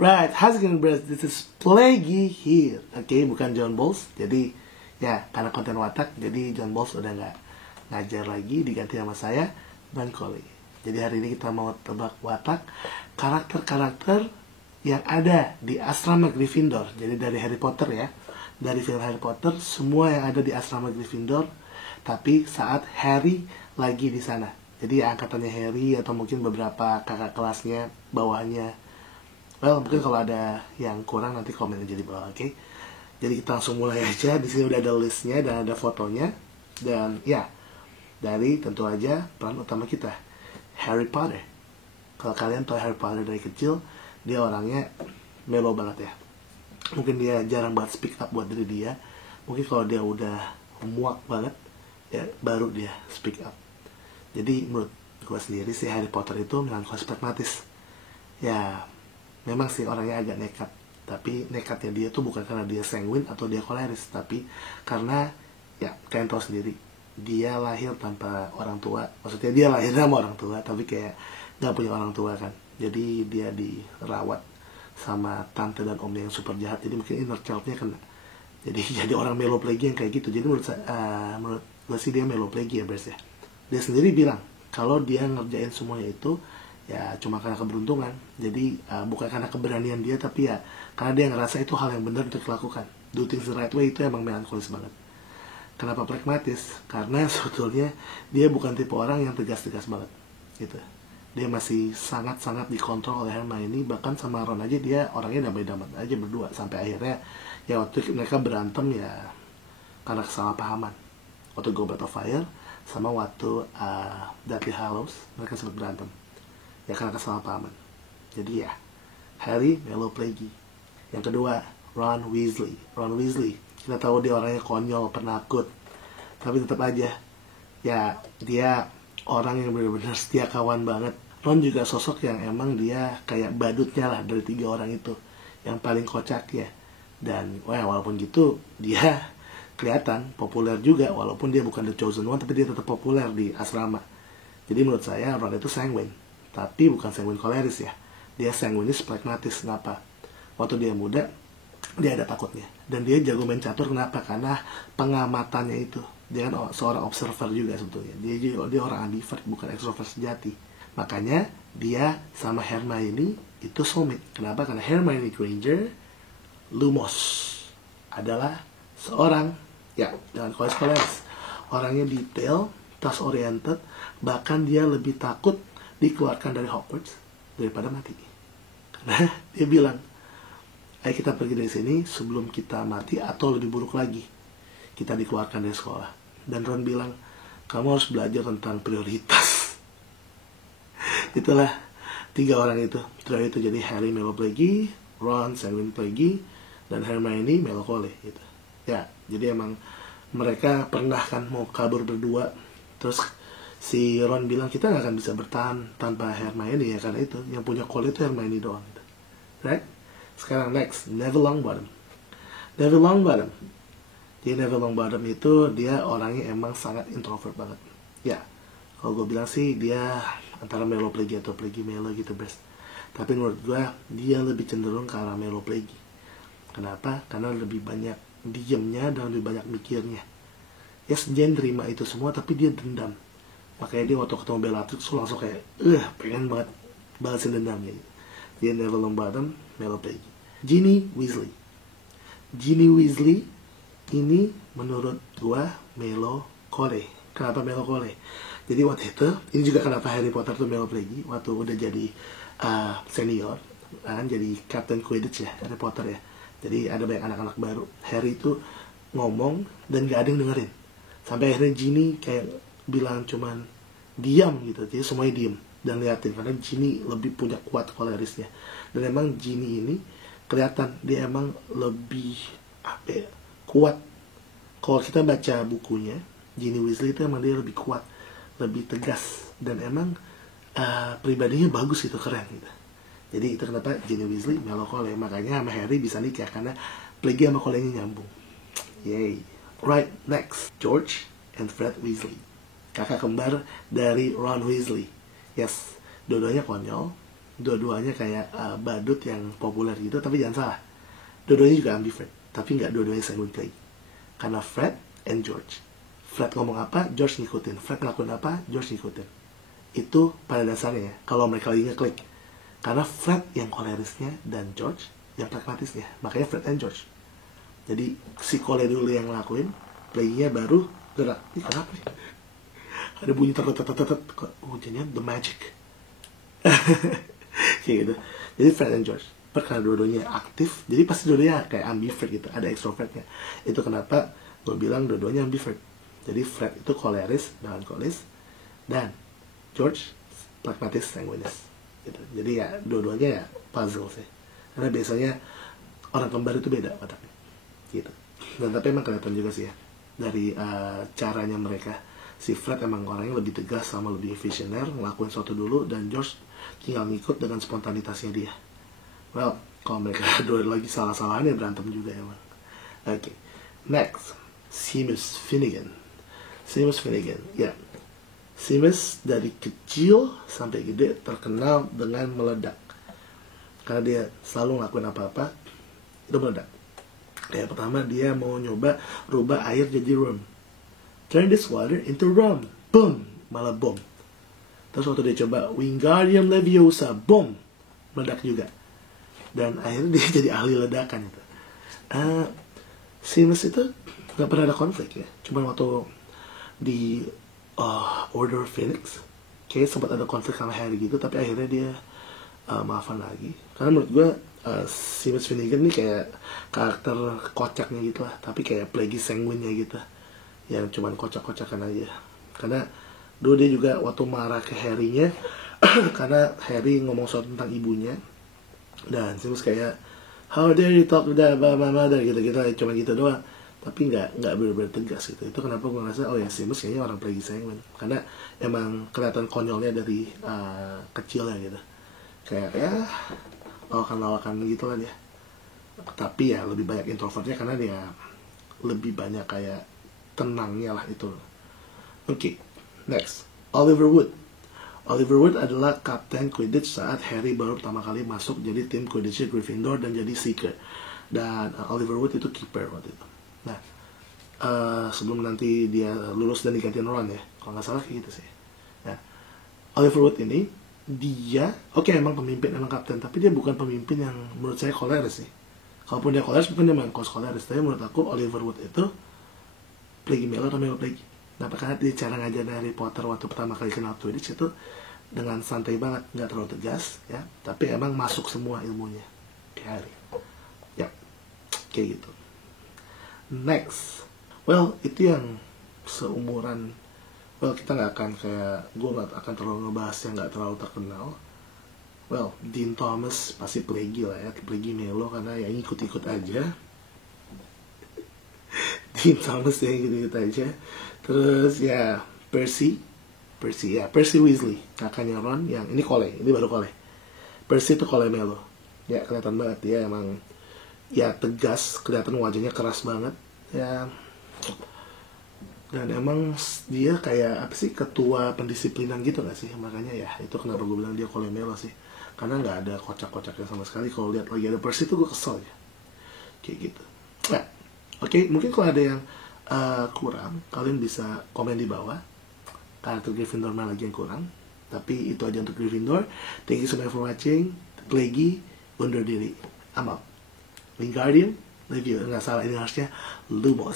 Right, how's it going, bros? This is Plaguey here. Oke, bukan John Bowles. Jadi, ya, karena konten watak, jadi John Bowles udah nggak ngajar lagi, diganti sama saya, Bang Koli. Jadi hari ini kita mau tebak watak karakter-karakter yang ada di asrama Gryffindor. Jadi dari Harry Potter ya. Dari film Harry Potter, semua yang ada di asrama Gryffindor. Tapi saat Harry lagi di sana. Jadi angkatannya Harry atau mungkin beberapa kakak kelasnya, bawahnya. Well, mungkin kalau ada yang kurang nanti komen aja di bawah, oke? Jadi kita langsung mulai aja. Di sini udah ada listnya dan ada fotonya. Dan ya, dari tentu aja peran utama kita, Harry Potter. Kalau kalian tahu Harry Potter dari kecil, dia orangnya melo banget ya. Mungkin dia jarang banget speak up buat diri dia. Mungkin kalau dia udah muak banget, ya baru dia speak up. Jadi menurut gue sendiri sih Harry Potter itu melankolis pragmatis. Ya, memang sih orangnya agak nekat. Tapi nekatnya dia tuh bukan karena dia sanguin atau dia koleris. Tapi karena, ya kalian tahu sendiri, dia lahir tanpa orang tua. Maksudnya dia lahir sama orang tua, tapi kayak gak punya orang tua kan. Jadi dia dirawat sama tante dan omnya yang super jahat. Jadi mungkin inner child-nya kena. Jadi jadi orang meloplegi yang kayak gitu. Jadi menurut gue sih dia meloplegi ya, Bers ya. Dia sendiri bilang kalau dia ngerjain semuanya itu ya cuma karena keberuntungan. Jadi bukan karena keberanian dia, tapi ya karena dia ngerasa itu hal yang benar untuk dilakukan. Do things the right way itu emang melankolis banget. Kenapa pragmatis? Karena sebetulnya dia bukan tipe orang yang tegas-tegas banget gitu. Dia masih sangat-sangat dikontrol oleh Hermione. Bahkan sama Ron aja dia orangnya damai-damai aja berdua. Sampai akhirnya ya waktu mereka berantem ya karena kesalahpahaman. Waktu Goblet of Fire sama waktu Deathly Hallows mereka sempat berantem ya karena kesalahpahaman. Jadi ya Harry meloplegi. Yang kedua, Ron Weasley. Ron Weasley kita tahu dia orangnya konyol, penakut, tapi tetap aja ya dia orang yang benar-benar setia kawan banget. Ron juga sosok yang emang dia kayak badutnya lah dari tiga orang itu, yang paling kocak ya. Dan walaupun gitu dia kelihatan populer juga, walaupun dia bukan the chosen one, tapi dia tetap populer di asrama. Jadi menurut saya Ron itu sanguine, tapi bukan sanguine koleris ya. Dia sanguinis pragmatis. Kenapa? Waktu dia muda dia ada takutnya, dan dia jago main catur. Kenapa? Karena pengamatannya itu. Dia kan seorang observer juga sebetulnya. Dia orang ambivert, bukan extrovert sejati. Makanya dia sama Hermione itu soulmate. Kenapa? Karena Hermione Granger Lumos adalah seorang ya dengan koleris. Orangnya detail, task oriented, bahkan dia lebih takut dikeluarkan dari Hogwarts daripada mati. Karena dia bilang, ayo kita pergi dari sini sebelum kita mati, atau lebih buruk lagi, kita dikeluarkan dari sekolah. Dan Ron bilang, kamu harus belajar tentang prioritas. Itulah tiga orang itu. Terakhir itu jadi Harry meloplegi, Ron sanguine plegi, dan Hermione melancholy gitu. Ya, jadi emang mereka pernah kan mau kabur berdua. Terus si Ron bilang kita gak akan bisa bertahan tanpa Hermione ya, karena itu yang punya call itu Hermione doang gitu. Right? Sekarang next, Neville Longbottom. Neville Longbottom. Jadi Neville Longbottom itu dia orangnya emang sangat introvert banget. Ya, kalau gue bilang sih dia antara meloplegi atau plegi melo gitu, best. Tapi menurut gue dia lebih cenderung ke arah meloplegi. Kenapa? Karena lebih banyak diemnya dan lebih banyak mikirnya. Yes, dia nerima itu semua, tapi dia dendam. Makanya dia waktu ketemu Bellatrix langsung kayak pengen banget balasin dendamnya. Dia Neville Longbottom, meloplegi. Ginny Weasley. Ginny Weasley ini menurut gua melancholy. Kenapa melancholy? Jadi waktu itu, ini juga kenapa Harry Potter tuh meloplegi. Waktu udah jadi senior, kan jadi Captain Quidditch ya, Harry Potter ya. Jadi ada banyak anak-anak baru. Harry itu ngomong dan gak ada yang dengerin. Sampai akhirnya Ginny kayak bilang cuman diam gitu. Jadi semuanya diam dan liatin, karena Ginny lebih punya kuat kolerisnya. Dan emang Ginny ini kelihatan dia emang lebih kuat. Kalau kita baca bukunya, Ginny Weasley itu emang dia lebih kuat, lebih tegas, dan emang pribadinya bagus gitu, keren gitu. Jadi itu kenapa Ginny Weasley melancholy. Makanya sama Harry bisa nikah, karena plegi sama kolenya nyambung. Yay. Right, next, George and Fred Weasley. Kakak kembar dari Ron Weasley. Yes, dua-duanya konyol, dua-duanya kayak badut yang populer gitu, tapi jangan salah, dua-duanya juga ambivert, tapi nggak dua-duanya sanguine plague. Karena Fred and George, Fred ngomong apa, George ngikutin. Fred ngelakuin apa, George ngikutin. Itu pada dasarnya ya, kalau mereka lagi ngeklik. Karena Fred yang kolerisnya dan George yang pragmatisnya, makanya Fred and George. Jadi si Cole dulu yang ngelakuin, plague-nya baru gerak. Ini kenapa nih? Ada bunyi tetet, kok jadinya the magic. Kayak gitu. Jadi Fred and George, karena dua-duanya aktif, jadi pasti dua-duanya kayak ambivert gitu, ada extrovertnya. Itu kenapa gue bilang dua-duanya ambivert. Jadi Fred itu koleris, melankolis, dan George pragmatis, sanguinis gitu. Jadi ya dua-duanya ya puzzle sih, karena biasanya orang kembar itu beda otaknya gitu. Dan tapi emang kelihatan juga sih ya dari caranya mereka. Si Fred emang orangnya lebih tegas sama lebih visioner, ngelakuin sesuatu dulu, dan George tinggal ngikut dengan spontanitasnya dia. Well, kalau mereka dua lagi salah-salahan ya berantem juga emang. Oke. Next, Seamus Finnegan. Ya. Seamus dari kecil sampai gede terkenal dengan meledak. Karena dia selalu ngelakuin apa-apa itu meledak. Kayak pertama dia mau nyoba rubah air jadi rum. Turn this water into rum. Boom, malah bom. Terus waktu dia coba Wingardium Leviosa, boom, meledak juga. Dan akhirnya dia jadi ahli ledakan itu. Seamus itu gak pernah ada konflik ya. Cuma waktu di Order of Phoenix kayak sempat ada konflik sama Harry gitu, tapi akhirnya dia maafan lagi. Karena menurut gue Seamus Finnegan ini kayak karakter kocaknya gitu lah, tapi kayak Plagueis Sanguine-nya gitu, yang cuman kocak-kocakan aja. Karena dulu dia juga waktu marah ke Harry-nya karena Harry ngomong soal tentang ibunya, dan Seamus kayak how dare you talk to that about my mother gitu-gitu, cuma gitu doang, tapi nggak benar-benar tegas gitu. Itu kenapa gue ngerasa oh ya Seamus kayaknya orang Plagueis Sanguine, karena emang kelihatan konyolnya dari kecil ya gitu, kayak ya lawakan-lawakan gitu lah dia. Tapi ya lebih banyak introvertnya karena dia lebih banyak kayak tenangnya lah itu. Oke, next, Oliver Wood. Oliver Wood adalah kapten Quidditch saat Harry baru pertama kali masuk jadi tim Quidditch Gryffindor dan jadi Seeker. Dan Oliver Wood itu keeper waktu itu. Nah, sebelum nanti dia lulus dan digantiin Ron ya, kalau nggak salah kayak gitu sih. Nah, Oliver Wood ini dia, oke, emang pemimpin, emang kapten, tapi dia bukan pemimpin yang menurut saya koleris sih. Kalaupun dia koleris, bukan dia main koleris. Tapi menurut aku Oliver Wood itu Plague Melo atau Melo Plague. Nah, karena dia cara ngajar Harry Potter waktu pertama kali kenal Quidditch itu dengan santai banget, nggak terlalu tegas ya, tapi emang masuk semua ilmunya ke Harry ya, kayak gitu. Next, well, itu yang seumuran. Well, kita nggak akan kayak, gue nggak akan terlalu ngebahas yang nggak terlalu terkenal. Well, Dean Thomas pasti Plague lah ya, Plague Melo karena ya ikut-ikut aja. Dean Thomas ya ikut-ikut aja. Terus ya Percy Weasley, kakaknya Ron, yang ini Cole, ini baru Cole. Percy itu Cole Melo. Ya kelihatan banget dia emang ya tegas, kelihatan wajahnya keras banget ya. Dan emang dia kayak apa sih, ketua pendisiplinan gitu gak sih? Makanya ya itu kenapa gue bilang dia Cole Melo sih, karena nggak ada kocak-kocaknya sama sekali. Kalau lihat lagi ada Percy tuh gue kesel ya, kayak gitu. Nah, oke, mungkin kalau ada yang kurang, kalian bisa komen di bawah karakter Gryffindor mana lagi yang kurang. Tapi itu aja untuk Gryffindor. Thank you so much for watching. Plague undur diri. I'm out. Wingardium Leviosa, nggak salah, ini harusnya Lumos.